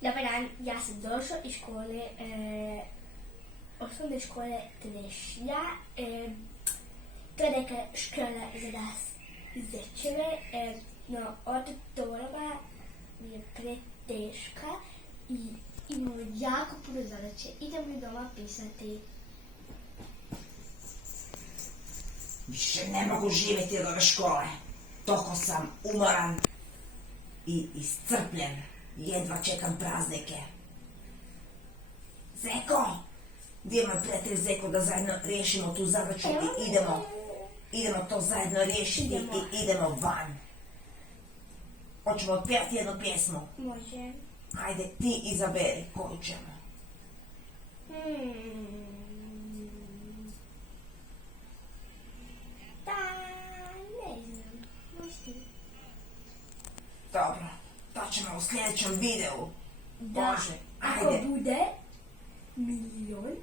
Dobar dan, ja sam došla iz škole, osnovne škole Trešnja. To je neka škola za nas zečeve, no od torba mi je preteška i imamo jako puno zadaće. Idem li doma pisati? Više ne mogu živjeti od ove škole. Toliko sam umoran i iscrpljen. Jedva čekam praznike. Zeko! Gdje je moj prijatelj Zeko da zajedno riješimo tu zadaću i idemo to zajedno riješiti i idemo van. Hoćemo otpjevati jednu pjesmu? Može. Ajde, ti izaberi koju ćemo. Da, ne znam. Možeš ti. Dobro, to ćemo u sljedećem videu. Da, Bože, ako ajde. bude milion